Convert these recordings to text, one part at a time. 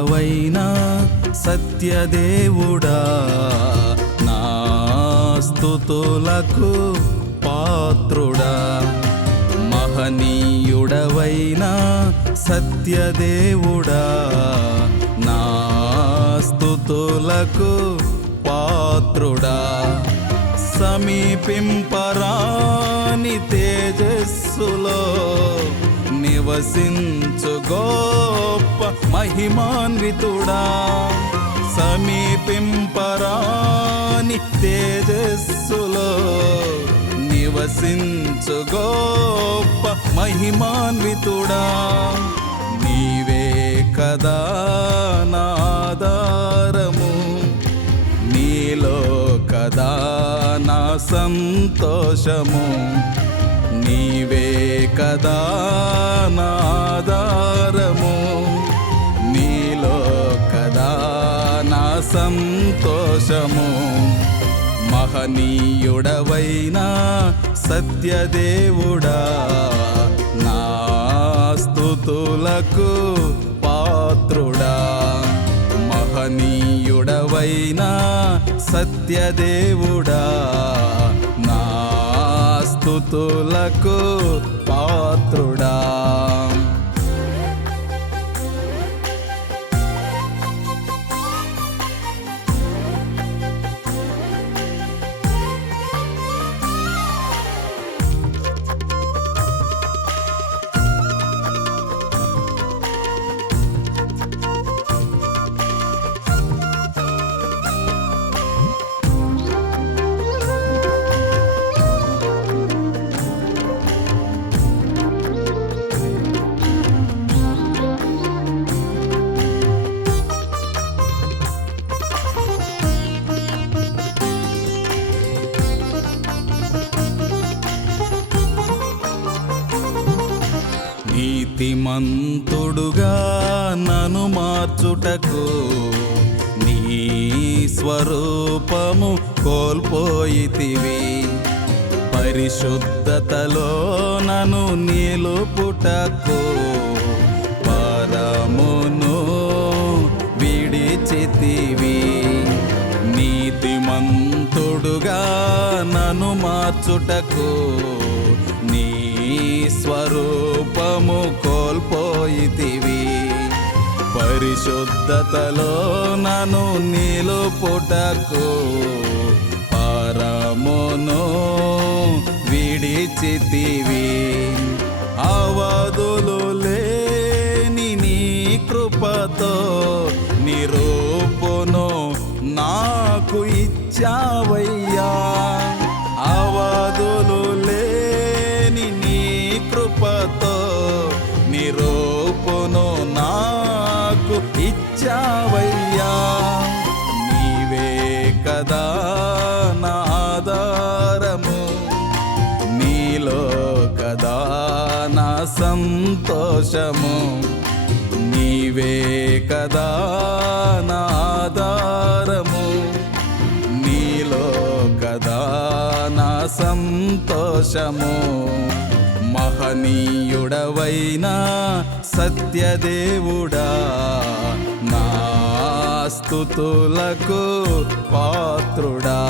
మహనీయుడవైన సత్యదేవుడా నాస్తుతులకు పాత్రుడా. మహనీయుడవైన సత్యదేవుడా నాస్తుతులకు పాత్రుడా. సమీపింపరాని తేజస్సులో నివసించు గోప మహిమాన్వితుడా సమీపింపరాని తేజస్సులో నివసించు గోప మహిమాన్వితుడా. నీవే కదా నాదారము నీలో కదా నా సంతోషము. నీవే కదా నాదారము నీలో కదా నా సంతోషము. మహనీయుడవైన సత్యదేవుడా నా స్థుతులకు పాత్రుడా. మహనీయుడవైన సత్యదేవుడా స్థుతులకు పాత్రుడా. నీతిమంతుడుగా నను మార్చుటకు నీ స్వరూపము కోల్పోయితివి. పరిశుద్ధతలో నను నిలుపుటకు పరమును విడిచితివి. నీతిమంతుడుగా నను మార్చుటకు నీ స్వరూ పోయితివి. పరిశుద్ధతలో నను నిలుపుటకు పరమును విడిచితివి. అవధులు లేని నీ కృపతో నిరూపును నాకు ఇచ్చావయ్యా. అవధులు లేని నీ కృపతో నిరూ ఇచ్చావయ్యా నీవే కదా నా ఆధారము. నీలో కదా నా సంతోషము. నీవే కదా నా ఆధారము. నీలో కదా నా సంతోషము. మహనీయుడవైన సత్యదేవుడా స్తుతులకు పాత్రుడా.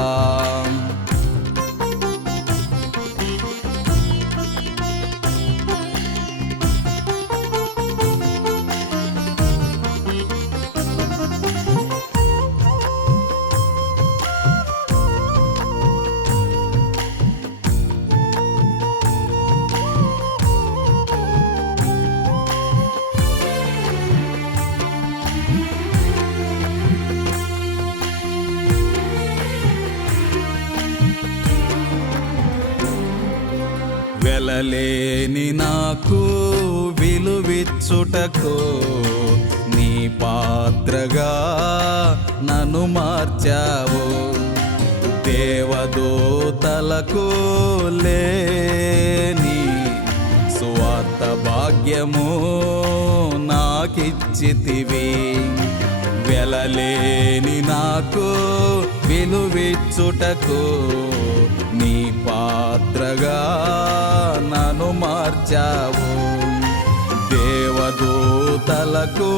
లేని నాకు విలువిచ్చుటకు నీ పాత్రగా నన్ను మార్చావు. దేవదూతలకు లేని స్వార్థ భాగ్యము నాకిచ్చితివి. వెలలేని నాకు విలువిచ్చుటకు నీ పాత్రగా మార్చావు. దేవదూతలకు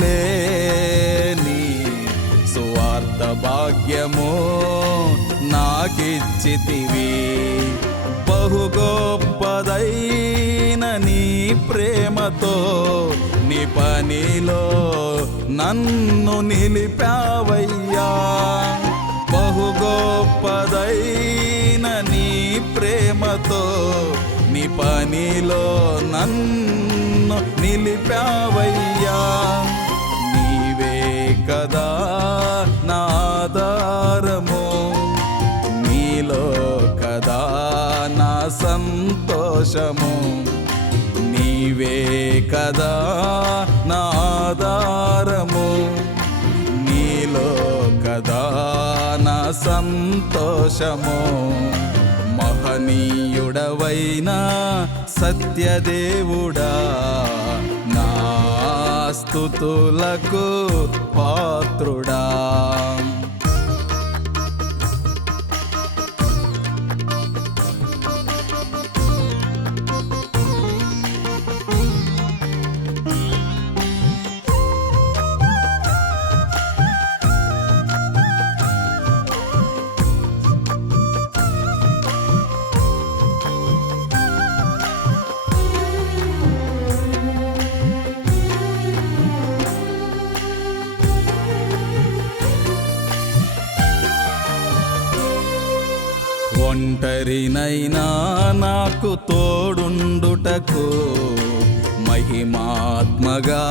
లేని స్వార్థ భాగ్యము నాకిచ్చితివి. బహు గొప్పదైన నీ ప్రేమతో నీ పనిలో నన్ను నిలిపావయ్యా. బహు నీలో నన్ను నిలిపావయ్యా. నీవే కదా నాదారము నీలో కదా నా సంతోషము. నీవే కదా నాదారము నీలో కదా నా సంతోషము. మహనీయుడవైనా సత్యదేవుడా. నా స్తుతులకు పాత్రుడా. ఒంటరినైనా నాకు తోడుండుటకు మహిమాత్మగా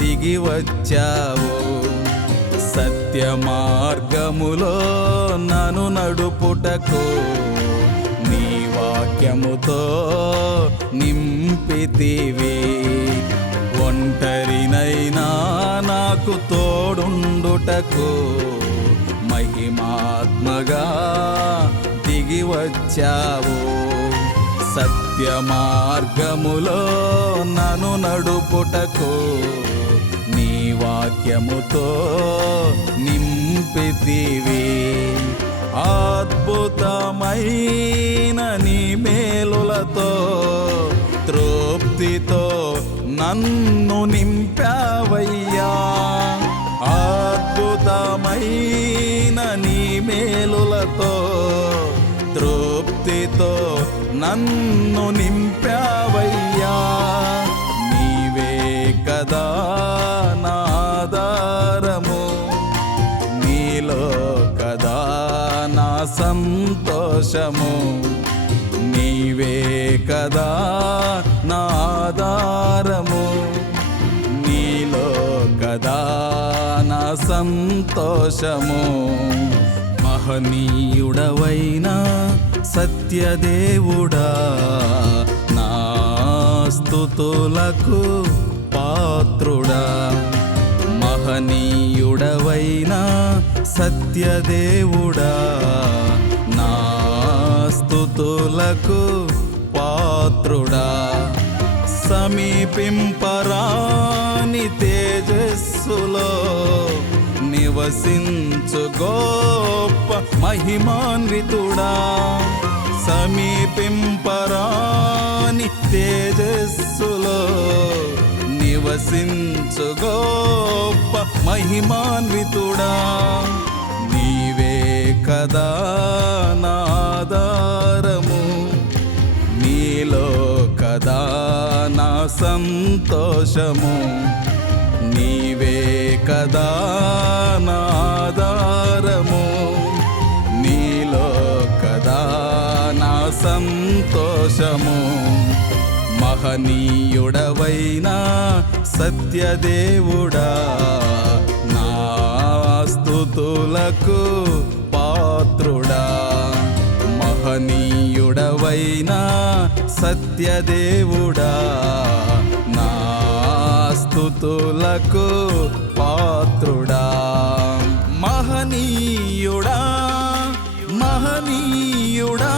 దిగి వచ్చావు సత్య మార్గములో నను నడుపుటకు నీ వాక్యముతో నింపితివి. ఒంటరినైనా నాకు తోడుండుటకు ప్రేమాత్మగా దిగి వచ్చావు సత్య మార్గములో నను నడుపుటకు నీ వాక్యముతో నింపితివి. అద్భుతమైన నీ మేలులతో తృప్తితో నన్ను నింపావయ్యా. అద్భుతమైన నీ మేలులతో తృప్తితో నన్ను నింపావయ్యా. నీవే కదా నాదారము నీలో కదా నా సంతోషము. నీవే కదా నాదారము సంతోషము. మహనీయుడవైన సత్యదేవుడా నా స్తుతులకు పాత్రుడా. మహనీయుడవైన సత్యదేవుడా నా స్తుతులకు పాత్రుడా. సమీపింపరాని తేజస్సులో నివసించు గోప మహిమాన్వితుడా. సమీపింపరాని తేజస్సులో నివసించు గోప మహిమాన్వితుడా. నీవే కదా నాదారము నీలో కదా సంతోషము. నీవే కదా నాదారము. నీలో కదా నా సంతోషము. మహనీయుడవైన సత్యదేవుడా నా స్తుతులకు పాత్రుడా. మహనీయుడవైన సత్యదేవుడా స్థుతులకు పాత్రుడా. మహనీయుడా మహనీయుడా.